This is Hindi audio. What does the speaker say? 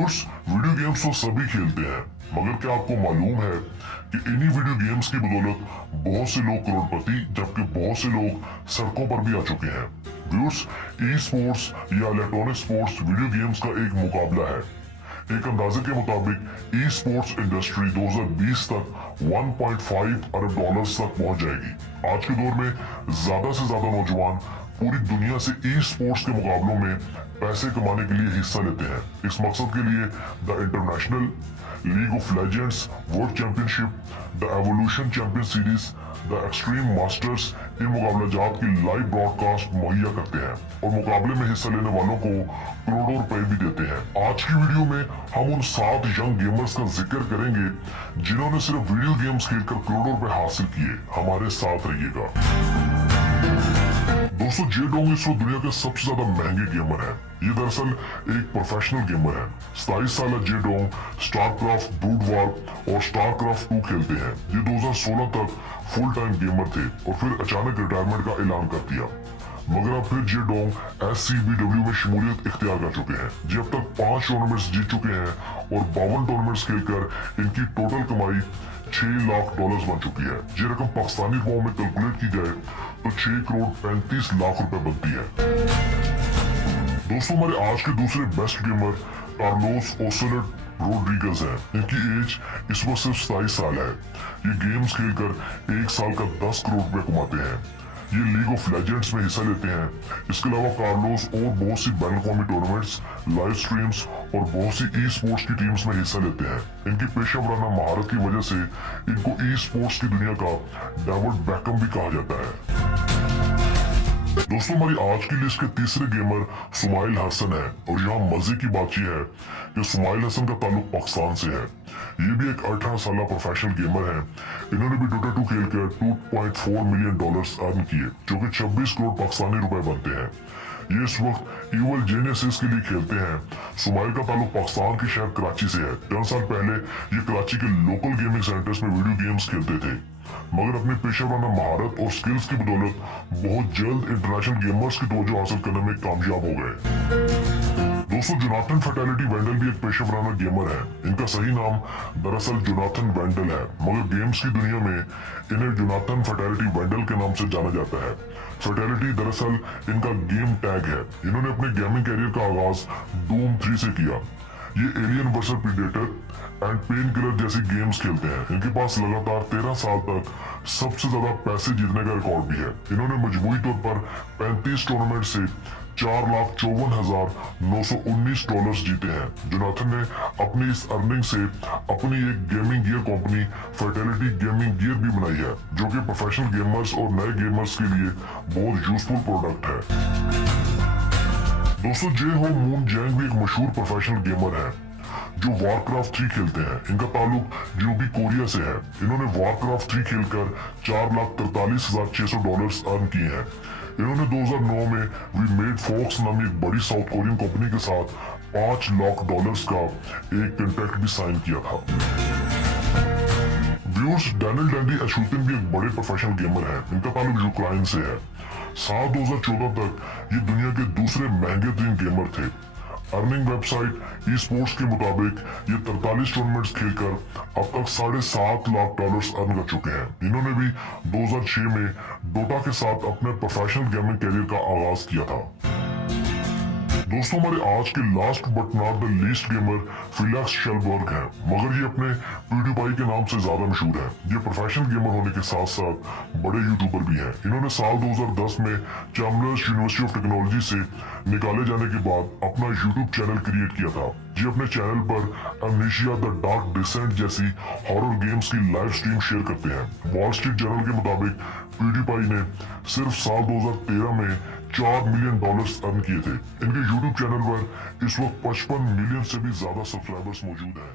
व्यूअर्स, वीडियो गेम्स तो सभी खेलते हैं, मगर क्या आपको मालूम है कि इन्हीं वीडियो गेम्स की बदौलत बहुत से लोग करोड़पति जबकि बहुत से लोग सड़कों पर भी आ चुके हैं। व्यूअर्स, ई स्पोर्ट्स या इलेक्ट्रॉनिक स्पोर्ट्स वीडियो गेम्स का एक मुकाबला है। एक अंदाजे के मुताबिक ई स्पोर्ट्स इंडस्ट्री 2020 तक 1.5 अरब डॉलर्स तक पहुंच जाएगी। आज के दौर में ज्यादा से ज्यादा नौजवान पूरी दुनिया से ई स्पोर्ट्स के मुकाबलों में पैसे कमाने के लिए हिस्सा लेते हैं। इस मकसद के लिए the International League of Legends, World Championship, the Evolution Champion Series, the Extreme Masters इन मुकाबलाजात की लाइव ब्रॉडकास्ट मुहैया करते हैं और मुकाबले में हिस्सा लेने वालों को करोड़ों रुपए भी देते हैं। आज की वीडियो में हम उन 7 यंग गेमर्स का जिक्र करेंगे जिन्होंने सिर्फ वीडियो गेम्स खेलकर करोड़ों रुपए हासिल किए। हमारे साथ रहिएगा। दोस्तों, जे डोंग इस वक्त दुनिया के सबसे ज्यादा महंगे गेमर हैं। ये दरअसल एक प्रोफेशनल गेमर है। 27 साल जे डोंग स्टारक्राफ्ट, ब्रूड वॉर और स्टारक्राफ्ट 2 खेलते हैं। ये 2016 तक फुल टाइम गेमर थे और फिर अचानक रिटायरमेंट का ऐलान कर दिया। मगर अब फिर जे डोंग SCBW में शमूलियत इख्तियार कर चुके हैं। ये अब तक 5 टूर्नामेंट्स जीत चुके हैं और 52 टूर्नामेंट्स खेलकर इनकी टोटल कमाई 6 लाख डॉलर्स बन चुकी है। ये रकम पाकिस्तानी रुपयों में कैलकुलेट की जाए तो 6 करोड़ 35 लाख रुपए बनती है। दोस्तों, हमारे आज के दूसरे बेस्ट गेमर कार्लोस ओसेलेट रोड्रिगेज है। इनकी एज इस वक्त सिर्फ 27 साल है। ये गेम्स खेलकर 1 साल का 10 करोड़ रुपए कमाते हैं। ये लीग ऑफ लेजेंड्स में हिस्सा लेते हैं। इसके अलावा कार्लोस और बहुत सी बैन अवी टूर्नामेंट्स, लाइव स्ट्रीम्स और बहुत सी ई स्पोर्ट्स की टीम्स में हिस्सा लेते हैं। इनकी पेशा वराना महारत की वजह से इनको ई स्पोर्ट्स की दुनिया का डेविड बैकम भी कहा जाता है। दोस्तों, हमारी आज की लिस्ट के तीसरे गेमर सुमाइल हसन है और यहाँ मजे की बात यह है कि सुमाइल हसन का ताल्लुक पाकिस्तान से है। ये भी एक 18 साल प्रोफेशनल गेमर है। इन्होंने भी डोटा 2 खेलकर 2.4 मिलियन डॉलर्स अर्न किए, जो कि 26 करोड़ पाकिस्तानी रुपए बनते हैं। ये इस वक्त ईवल जेनेसिस के लिए खेलते हैं। सुमाइल का ताल्लुक पाकिस्तान के शहर कराची से है। 10 साल पहले ये कराची के लोकल गेमिंग सेंटर्स में वीडियो गेम्स खेलते थे, मगर अपने पेशेवराना महारत और स्किल्स की बदौलत बहुत जल्द इंटरनेशनल गेमर्स की तवज्जो हासिल करने में कामयाब हो गए। दोस्तों, जोनाथन फैटेलिटी वेंडल भी एक पेशेवराना गेमर है। इनका सही नाम दरअसल जोनाथन वेंडल है, मगर गेम्स की दुनिया में इन्हें जोनाथन फैटेलिटी वेंडल के नाम से जाना जाता है। फैटेलिटी दरअसल इनका गेम टैग है। इन्होंने अपने गेमिंग कैरियर का आगाज डूम 3 से किया। ये alien versus predator and pain killer जैसी गेम्स खेलते हैं। इनके पास लगातार 13 साल तक सबसे ज्यादा पैसे जीतने का रिकॉर्ड भी है। इन्होंने मजमूई तौर पर 35 टूर्नामेंट से 4,54,919 डॉलर्स जीते हैं। जोनाथन ने अपनी इस अर्निंग से अपनी एक gaming gear company fatality gaming gear भी बनाई है, जो कि प्रोफेशनल गेमर्स और नए गेमर्स के लिए बहुत यूजफुल प्रोडक्ट है। दोस्तों, जे हो मून जैंग भी एक मशहूर प्रोफेशनल गेमर है जो वारक्राफ्ट 3 खेलते हैं। इनका ताल्लुक जनूबी कोरिया से है। इन्होंने वारक्राफ्ट 3 खेलकर 4,43,600 डॉलर्स अर्न किए हैं। इन्होंने 2009 में वी मेड फॉक्स नामी एक बड़ी साउथ कोरियन कंपनी के साथ 5 लाख डॉलर्स का एक कॉन्ट्रैक्ट भी साइन किया था। व्यूअर्स, डैनियल डैंडी अशुतिन भी एक बड़े प्रोफेशनल गेमर हैं। इनका ताल्लुक यूक्रेन से है। साल 2014 तक ये दुनिया के दूसरे महंगे तरीन गेमर थे। अर्निंग वेबसाइट ई स्पोर्ट्स के मुताबिक ये 43 टूर्नामेंट्स खेलकर अब तक 7.5 लाख डॉलर्स अर्न कर चुके हैं। इन्होंने भी 2006 में डोटा के साथ अपने प्रोफेशनल गेमिंग कैरियर का आगाज किया था। दोस्तों, हमारे आज के last but not the least gamer Felix Kjellberg हैं, मगर ये अपने प्यूडीपाई के नाम से ज्यादा मशहूर है। ये प्रोफेशनल गेमर होने के साथ साथ बड़े यूट्यूबर भी हैं। इन्होंने साल 2010 में चैम्बर्स यूनिवर्सिटी ऑफ टेक्नोलॉजी से निकाले जाने के बाद अपना यूट्यूब चैनल क्रिएट किया था। ये अपने चैनल पर अमनीशिया द डार्क डिसेंट जैसी हॉरर गेम्स की लाइव स्ट्रीम शेयर करते हैं। वॉल स्ट्रीट जर्नल के मुताबिक प्यूडीपाई ने सिर्फ साल 2013 में 4 मिलियन डॉलर्स अर्न किए थे। इनके यूट्यूब चैनल पर इस वक्त 55 मिलियन से भी ज्यादा सब्सक्राइबर्स मौजूद हैं।